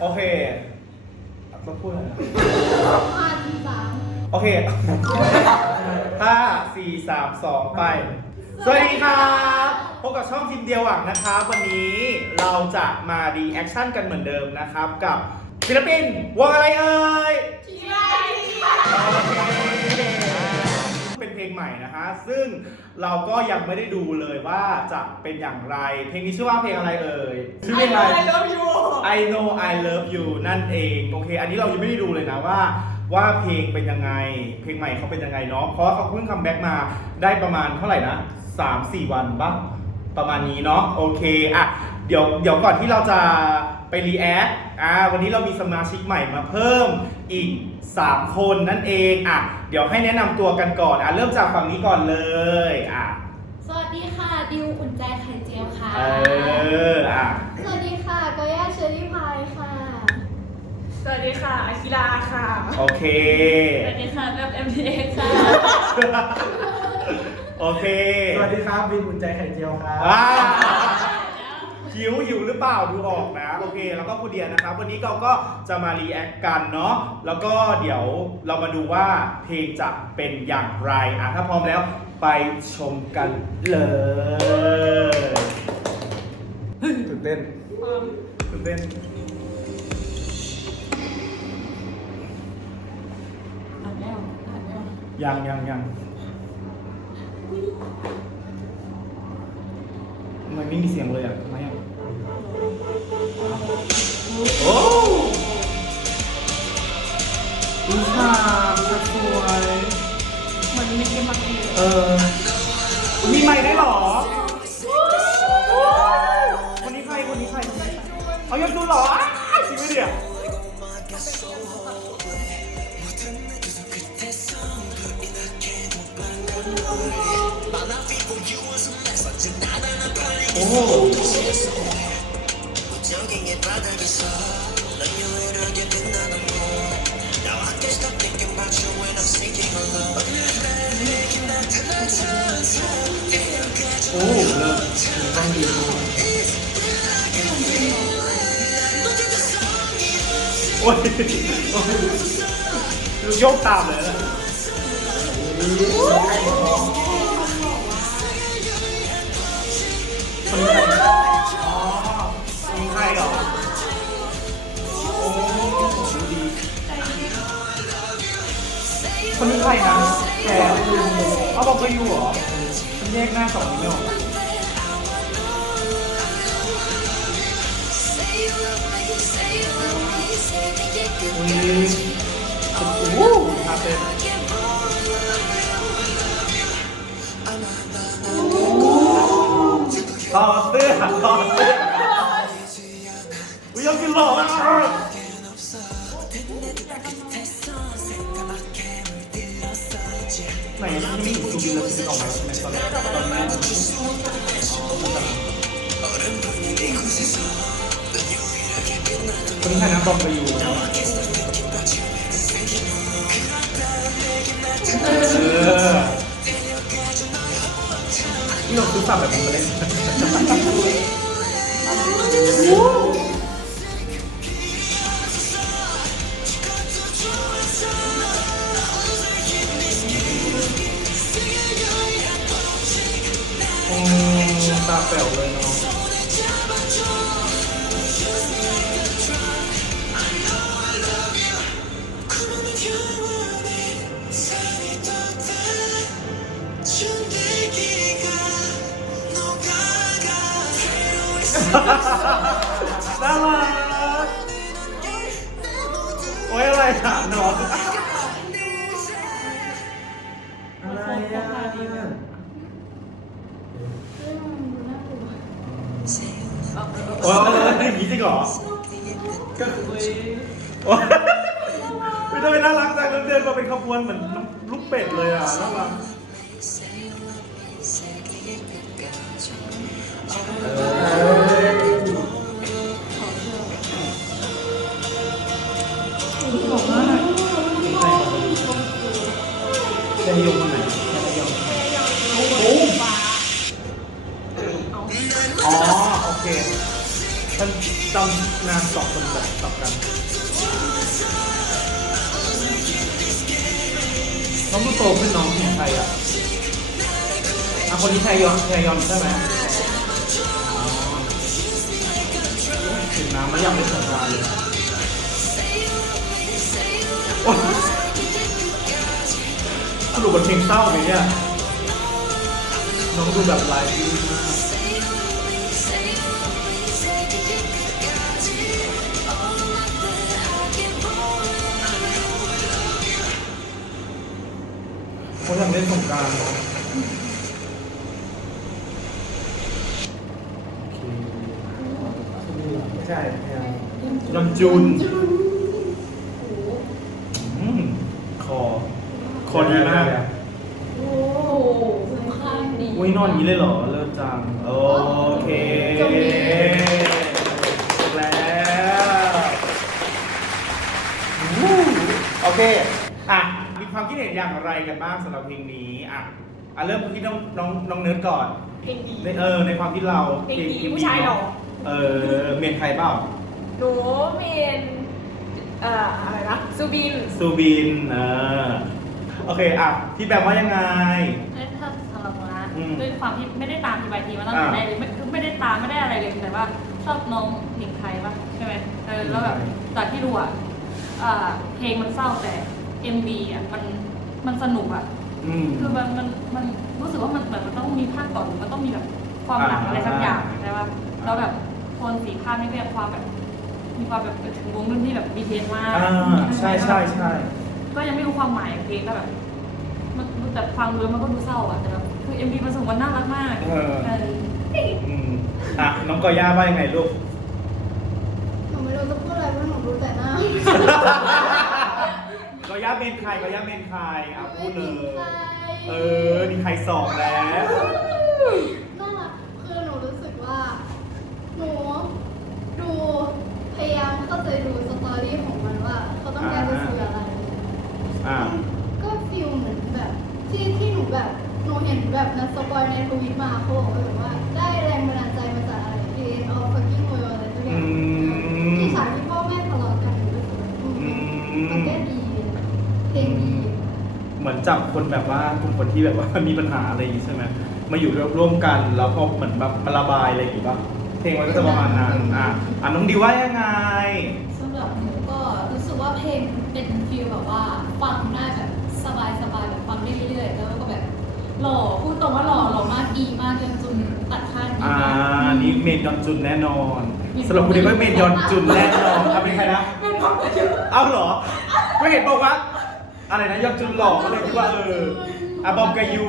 โอเคต้องพูดอะไรนะห้าสี่สามโอเคห้าสี่สามสองไป สวัสดีครับพบกับช่องทีมเดียวหวังนะครับ วันนี้เราจะมารีแอคชั่นกันเหมือนเดิมนะครับ กับศิลปินวงอะไรเอ่ย ทีไรเป็นเพลง ใหม่นะฮะซึ่งเราก็ยังไม่ได้ดูเลยว่าจะเป็นอย่างไร เพลงนี้ชื่อว่าเพลงอะไรเอ่ยชื่อเพลงอะไร I love you I know I love you นั่นเองโอเค อันนี้เรายังไม่ได้ดูเลยนะว่า ว่าเพลงเป็นยังไง เพลงใหม่เขาเป็นยังไงเนาะเพราะว่าเขาเพิ่งคัมแบ็กมาได้ประมาณเท่าไหร่นะ3 4 วันปะประมาณนี้เนาะโอเคอะเดี๋ยวเดี๋ยวก่อนที่เราจะไปรีแอค อ่าวันนี้เรามีสมาชิกใหม่มาเพิ่มอีก 3 คนนั่นเองอะเดี๋ยวให้แนะนำตัวกันก่อนอะเริ่มจากฝั่งนี้ก่อนเลยอะสวัสดีค่ะ ดิวอุ่นใจไข่เจียวค่ะ เอออะสวัสดีค่ะกอย่าเชอรี่พายค่ะ สวัสดีค่ะอาคิราค่ะ โอเค สวัสดีค่ะแบบ MTA ค่ะ โอเคสวัสดีครับวินอุ่นใจไข่เจียวครับ อ่า หิวหิวหรือเปล่าดูออกนะโอเค แล้วก็คุณเดียนะครับ วันนี้เราก็จะมารีแอคกันเนาะแล้วก็เดี๋ยวเรามาดูว่าเพลงจะเป็นอย่างไรอะถ้าพร้อมแล้วไปชมกันเลยตื่นเต้นตื่นเต้นอ่านแล้วอ่านแล้วยังยังยังทำไมไม่มีเสียงเลยอะทำไมอะ โอ้อุชาอุชาสวยเหมือนมีเกมมาตีเออ มีไมค์ได้หรอคนนี้ใครคนนี้ใคร คนนี้ใครเอายังดูหรอจริงไหมเนี่ยโอ้ โหโอ้เลิศต้องดีโอ้ยโยกตามเลยนะคน เอาบอกไปอยู่เหรอมันแยกหน้าสองนี้ไม่ออกอุ้ยโอ้โหท่าเต้นต่อเไหนนี่ซูบินแล้วซูบินออกมาใช่ไหมตอนแรกตอนนี้คนนี้ใครนะบอมไปอยู่เออนี่เราซื้อสับแบบนี้มาเล่น ตาแป๋วเลยเนาะน่ารักโอ้ยอะไรอะน้องอะไรอะ โอ้ยอย่มีจริงเหรอก็คือไม่ต้องเป็นน่ารักจังเดินมาเป็นขบวนเหมือนลูกเป็ดเลยอะน่ารักแอะคนนี้ไทยอนไทยอนใช่ไหมถึงน้ำแล้วยังไม่สงกรานต์เลยโอ๊ยสรุปเป็นเพลงเศร้าไหมเนี่ยน้องดูแบบไลฟ์ดีมากเขายากเล่นสงกรารเนาะโอเค ไม่ ใช่ไม่เอายอนจุนจุนโอ้โหอืมคอ คอดีมากโอ้โหคุ้มค่าดีอุ้ยนอนอย่างนี้เลยเหรอ เลิศจัง โอเคจบเลยแล้ววู้โอเค อะ มีความคิดเห็นอย่างไรกันบ้างสำหรับเพลงนี้ อะ อะ เริ่มที่น้องน้องน้องเนิร์ดก่อน เพลงดีในเออ ในความที่เราเพลงดีผู้ชายหล่อ เออเมนใครเปล่าหนูเมนเอ่ออะไรนะซูบินซูบินเออโอเคอะพี่แบบว่ายังไงถ้าสำหรับหนูนะอืมด้วยความที่ไม่ได้ตามทีบายทีมาตั้งแต่อ่า แรกเลยไม่คือไม่ได้ตามไม่ได้อะไรเลยแต่ว่าชอบน้องหนิงไทยปะใช่ไหมเออแล้วแบบหนิงไทยจากที่ดูอะเอ่อเพลงมันเศร้าแต่ MV อะมันมันสนุกอะ อืม คือมันมันมันรู้สึกว่ามันเหมือนมันต้องมีภาคต่อหรือมันต้องมีแบบความหลังอ่าอะไรสักอย่างใช่ป่ะอ่าแล้วแบบ โทนสีภาพนี่ก็ยังความแบบมีความแบบถึงวงรุ่นที่แบบบีเทสมากอ่าใช่ใช่ใช่ก็ยังไม่รู้ความหมายของเพลงก็แบบ มันแต่ฟังดูแล้วมันก็ดูเศร้าอะแต่แบบคือเอ็มวีมันสนุกมันน่ารักมากเออเอออืมอะน้องกอย่าว่ายังไงลูกหนูไม่รู้จะพูดอะไรเพราะหนูรู้แต่หน้าก็ย่าเมนใครก็ย่าเมนใครอะพูดเลยใครเออนี่ใครสองแล้ว น่ารักคือหนูรู้สึกว่า หนูดู พยายามเข้าใจดูสตอรี่ของมันว่าเขาต้องการจะสื่ออะไรอ่า ก็ฟิลเหมือนแบบที่ที่หนูแบบหนูเห็นแบบในสปอยในทวิตมาเขาบอกว่าแบบว่าได้แรงบันดาลใจมาจากอะไร The End of Fucking World อะไรสักอย่างอืมที่ฉากที่พ่อแม่ทะเลาะกันหนูรู้สึกว่าอืมอืมมันก็ดีเพลงดี เหมือนจับคนแบบว่ากลุ่มคนที่แบบว่า มีปัญหาอะไรอย่างงี้ใช่ไหมมาอยู่ร่วมกัน แล้วพอเหมือนแบบมาระบายอะไรอย่างงี้ป่ะ เพลงมันก็จะประมาณนั้นอะอะน้องดิวว่ายังไง สำหรับหนูก็รู้สึกว่าเพลงเป็นฟีลแบบว่าฟังได้แบบสบายสบายๆแบบฟังได้เรื่อยๆแล้วก็แบบหล่อพูดตรงว่าหล่อหล่อมากดีมากจนจุนตัดค่าดีอ่า มากนี่เมนยอนจุนแน่นอนสำหรับคุณดิวก็เมนยอนจุนแน่นอนเอาเป็นใครนะ เป็นความกระชุ่มเอาเหรอ ไม่เห็นบอกว่า อะไรนะยอดจุนหล่อก็เลยคิดว่าเอออะบอมกายู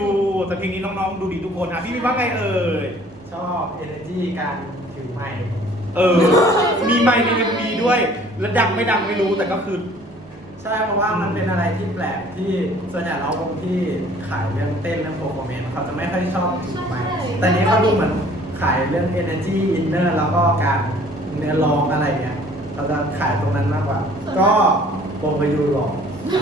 แต่เพลงนี้น้องๆดูดีทุกคนอะพี่มีว่าไงเอ่ยชอบ energy การถือไมค์เออ มีไมค์ในเอ็มวีด้วย แล้วดังไม่ดังไม่รู้แต่ก็คือ ใช่เพราะว่ามันเป็นอะไรที่แปลกที่ส่วนใหญ่เราวงที่ขายเรื่องเต้นเรื่องโปรโมเมนต์เขาจะไม่ค่อยชอบถือไมค์แต่นี้เขาดูเหมือนขายเรื่อง energy inner แล้วก็การเนื้อร้องอะไรเงี้ยเขาจะขายตรงนั้นมากกว่า ก็โปรไปยูหรอก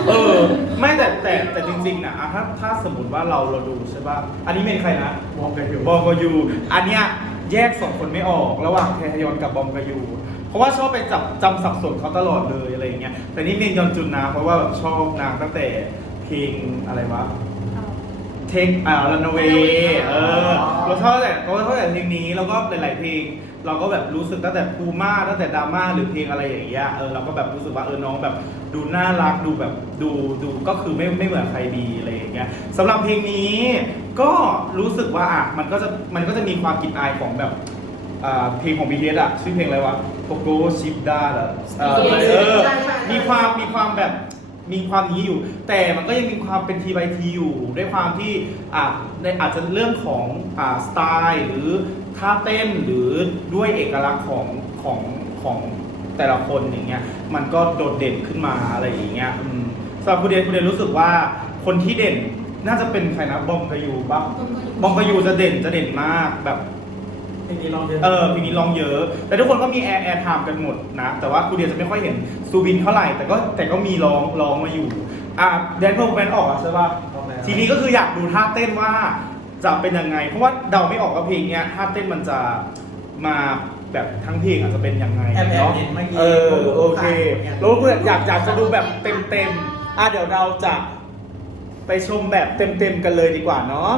เออ ไม่แต่แต่แต่จริงๆนะอะถ้าถ้าสมมติว่าเราเราดูใช่ป่ะอันนี้เป็นใครนะมองกันอยู่บอมกายูอันเนี้ย แยกสองคนไม่ออกระหว่างเทฮยอนกับบอมกายู เพราะว่าชอบไปจับจำสับสนเขาตลอดเลยอะไรอย่างเงี้ยแต่นี่เมนยอนจุนนะเพราะว่าแบบชอบนางตั้งแต่เพลงอะไรวะเทคอ่ารันเวย์เออเรา ชอบแต่เราชอบแต่เพลงนี้แล้วก็หลาย ๆ เพลง เราก็แบบรู้สึกตั้งแต่ภูม่าตั้งแต่ดราม่าหรือเพลงอะไรอย่างเงี้ยเออเราก็แบบรู้สึกว่าเออน้องแบบดูน่ารักดูแบบดูดูก็คือไม่ไม่เหมือนใครดีอะไรอย่างเงี้ยสำหรับเพลงนี้ก็รู้สึกว่าอะมันก็จะมันก็จะมีความกลิ่นอายของแบบอ่าเพลงของ BTS อะชื่อเพลงอะไรวะโ o โกชิปดาเหรอเออมีความมีความแบบ มีความนี้อยู่ แต่มันก็ยังมีความเป็นที by ทีอยู่ ด้วยความที่อะในอาจจะเรื่องของอ่าสไตล์หรือท่าเต้นหรือด้วยเอกลักษณ์ของของของแต่ละคนอย่างเงี้ยมันก็โดดเด่นขึ้นมาอะไรอย่างเงี้ยอืมสำหรับคุณเดนคุณเดนรู้สึกว่าคนที่เด่นน่าจะเป็นใครนะบอมกายูปะบอมกายูจะเด่นจะเด่นมากแบบ เพลงนี้ลองเยอะเออเพลงนี้ร้องเยอะ แต่ทุกคนก็มีแอร์แอร์ไทม์กันหมดนะ แต่ว่าครูเดียจะไม่ค่อยเห็นซูบินเท่าไหร่ แต่ก็แต่ก็มีร้องร้องมาอยู่ อะแดนเพิร์ลแมนออกอะใช่ป่ะ ลองแล้วทีนี้ก็คืออยากดูท่าเต้นว่าจะเป็นยังไง เพราะว่าเดาไม่ออกว่าเพลงเนี้ยท่าเต้นมันจะมาแบบทั้งเพลงอาจจะเป็นยังไงแอบแอบเนาะเห็นเมื่อกี้เออโอเคเนี่ยแล้วเพื่อนอยากอยากจะดูแบบเต็มเต็มๆอะเดี๋ยวเราจะไปชมแบบเต็มเต็มๆกันเลยดีกว่าเนาะ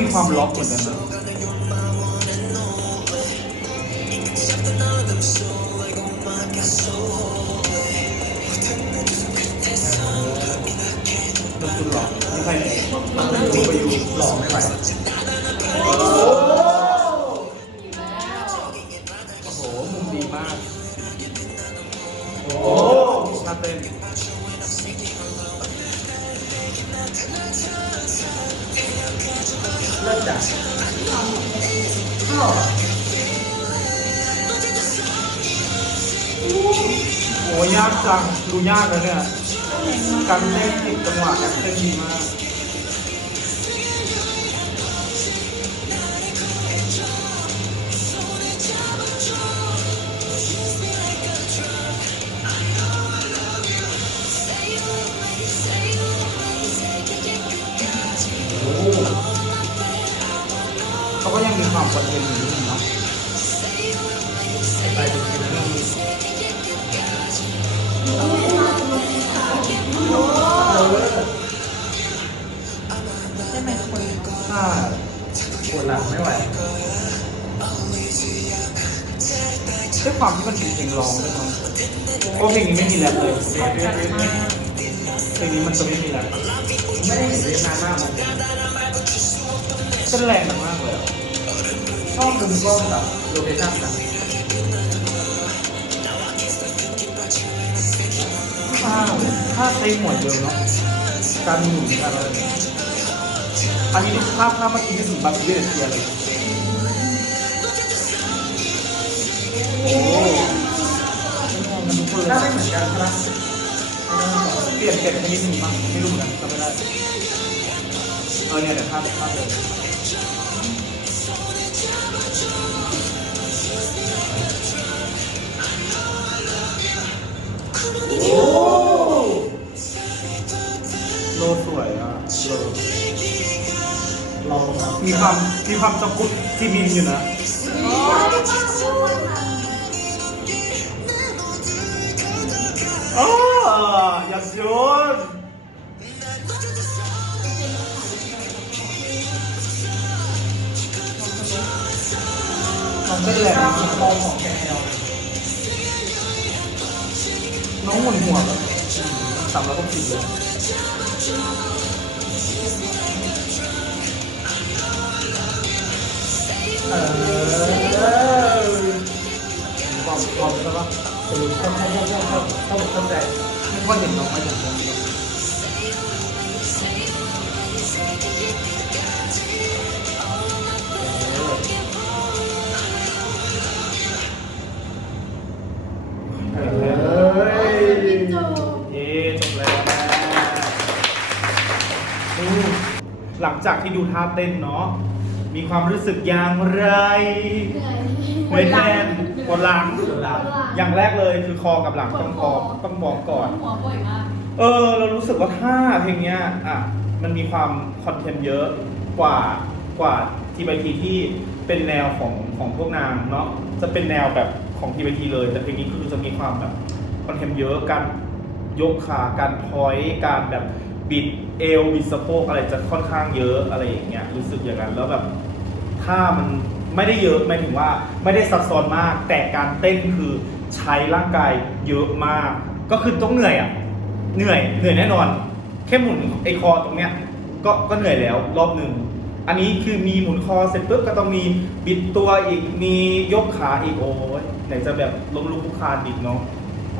มีความล็อกเหมือนกันนะมันคือหรอไม่ใช่เนี่ยมันเป็นทีไปอยู่หล่อไม่ไหว โอ้ยากจัง ดูยากเลยเนี่ยการเต้นติดจังหวะการเต้นดีมาก ร้องด้วยเนาะเพราะเพลงนี้ไม่มีแรปเลยเพลงนี้มันจะไม่มีแรปไม่ได้เห็นเรียนนานมากเลยเต้นแรงมากเลยอะชอบมุมกล้องกับโลเคชั่นนะถ้าถ้าใช้หัวดเดียอะเนาะการหมุนการอะไรอันนี้ภาพภาพเมื่อกี้ที่สุดบัตเวเทียเลยโอ้ โหมันทุกคนเลถ้าไม่เหมือนกันใช่ไหมเปลี่ยนเปลี่ยนแค่นิดนึงบ้างไม่รู้เหมือนกันจำไม่ได้เออเนี่ยเดี๋ยวภาพภาพเลยโลสวยอะโลลองครับมีความมีความจักุดจิมินอยู่นะ ออยากโยนมันไม่แรงมันมองของแกเน้องหมุนหัวแบบสามร้อยหกสิบเลยเออความความใช่ปะเออเข้าเข้าเข้าเข้าเข้าเข้าใจ ไม่ค่อยเห็นน้องมาอย่างนี้เออเฮ้ยเย้จบแล้วนะอืมหลังจากที่ดูท่าเต้นเนาะ มีความรู้สึกอย่างไรเมื่อยแทนปวดหลัง อย่างแรกเลยคือคอกับหลังต้องพอต้องบอกก่อน หัวบ่อยมาก เออ เรารู้สึกว่าท่าเพลงเนี้ยอะมันมีความคอนเทนต์เยอะกว่ากว่าทีบทีที่เป็นแนวของของพวกนางเนาะจะเป็นแนวแบบของทีบทีเลย แต่เพลงนี้คือจะมีความแบบคอนเทนต์เยอะการยกขาการพอยต์การแบบบิดเอวบิดสะโพกอะไรจะค่อนข้างเยอะอะไรอย่างเงี้ยรู้สึกอย่างนั้นแล้วแบบท่ามันไม่ได้เยอะหมายถึงว่าไม่ได้ซับซ้อนมาก แต่การเต้นคือ ใช้ร่างกายเยอะมาก ก็คือต้องเหนื่อยอะ เหนื่อย เหนื่อยแน่นอน แค่หมุนไอคอตรงเนี้ย ก็ก็เหนื่อยแล้วรอบหนึ่ง อันนี้คือมีหมุนคอเสร็จปุ๊บก็ต้องมีบิดตัวอีก มียกขาอีกโอ้ยไหนจะแบบล้มลุกคลุกคลานอีกเนาะ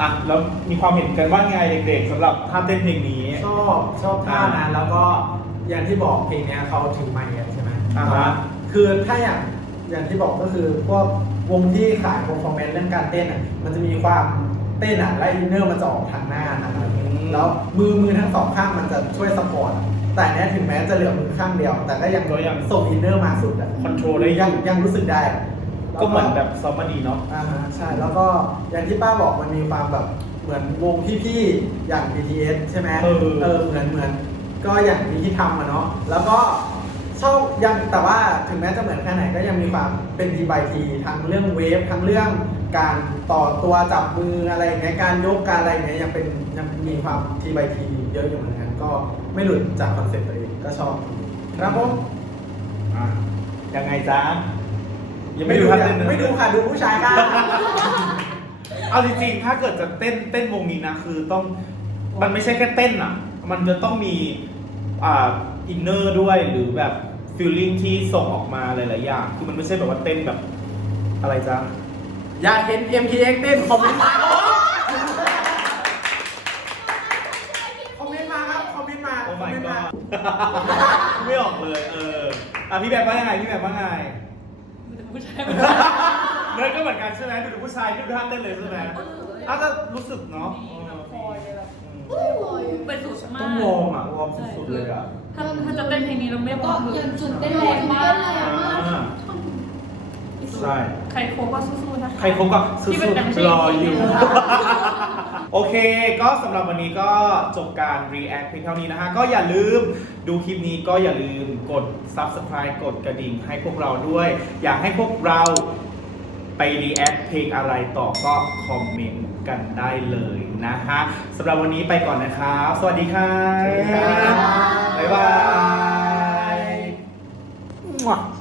อะแล้วมีความเห็นกันว่าไงเด็กๆสำหรับท่าเต้นเพลงนี้ ชอบชอบท่านั้นแล้วก็อย่างที่บอกเพลงเนี้ยเขาถือไมค์กันใช่ไหมอ่าฮะ คือถ้าอย่างอย่างที่บอกก็คือพวก วงที่ขายคอมเมนต์เรื่องการเต้นอะมันจะมีความเต้นอะและอินเนอร์มันจะออกทางหน้าทางอะไรอย่างเงี้ยแล้วมือมือทั้งสองข้างมันจะช่วยสปอร์ตอะแต่อันเนี้ยถึงแม้จะเหลือมือข้างเดียว แต่ก็ยังก็ยังส่งอินเนอร์มาสุดอะ control ได้อยู่ยังยังรู้สึกได้ ก็เหมือนแบบซ้อมมาดีเนาะอ่าฮะใช่แล้วก็อย่างที่ป้าบอกมันมีความแบบเหมือนวงพี่ๆอย่าง BTS ใช่ไหมเออเออเหมือนเหมือนก็อย่างมีที่ทำอะเนาะแล้วก็ ชอบยังแต่ว่าถึงแม้จะเหมือนแค่ไหนก็ยังมีความเป็นทีบายทีทั้งเรื่องเวฟทั้งเรื่องการต่อตัวจับมืออะไรอย่างเงี้ยการยกการอะไรอย่างเงี้ยยังเป็นยังมีความทีบายทีเยอะอยู่เหมือนกันก็ไม่หลุดจากคอนเซ็ปต์ตัวเองก็ชอบครับผมอะยังไงจ๊ะยังไม่ดูท่าเต้นเลยไม่ดูค่ะดูผู้ชายค่ะเอาจริงๆถ้าเกิดจะเต้นเต้นวงนี้นะคือต้องมันไม่ใช่แค่เต้นอะ มันจะต้องมีอ่า อินเนอร์ด้วยหรือแบบฟีลลิ่งที่ส่งออกมาหลายๆอย่าง คือมันไม่ใช่แบบว่าเต้นแบบอะไรจ๊ะอยากเห็น MTX เต้นคอมเมนต์มาคอมเมนต์มาครับคอมเมนต์มาโอ้คอม my เมนต์มา god ไม่ออกเลยเอออะพี่แบบว่ายังไงพี่แบบว่าไงผู้ชายเนิร์ดก็เหมือนกันใช่ไหมดูแต่ผู้ชายที่ดูท่าเต้นเลยใช่ไหมอ้าวก็รู้สึกเนาะดีแบบคอยเลยแบบอืมเป็นสุดมาต้องกวอร์มอะวอร์มสุดๆเลยอะ ถ้าถ้าจะเต้นเพลงนี้เราไม่แล้วบก็อกมือยังจุดเต้นแรงมากอ่าใช่ ใครโคก็สู้ๆนะคะใครคบก็สู้ที่เป็นดังๆรออยู่ โอเค ก็สำหรับวันนี้ก็จบการ react เพียงเท่านี้นะฮะ ก็อย่าลืมดูคลิปนี้ก็อย่าลืมกด subscribe กดกระดิ่งให้พวกเราด้วย อยากให้พวกเราไป react เพลงอะไรต่อก็คอมเมนต์กันได้เลย นะฮะสำหรับวันนี้ไปก่อนนะครับ สวัสดีครับสวัสดีครับบ๊ายบาย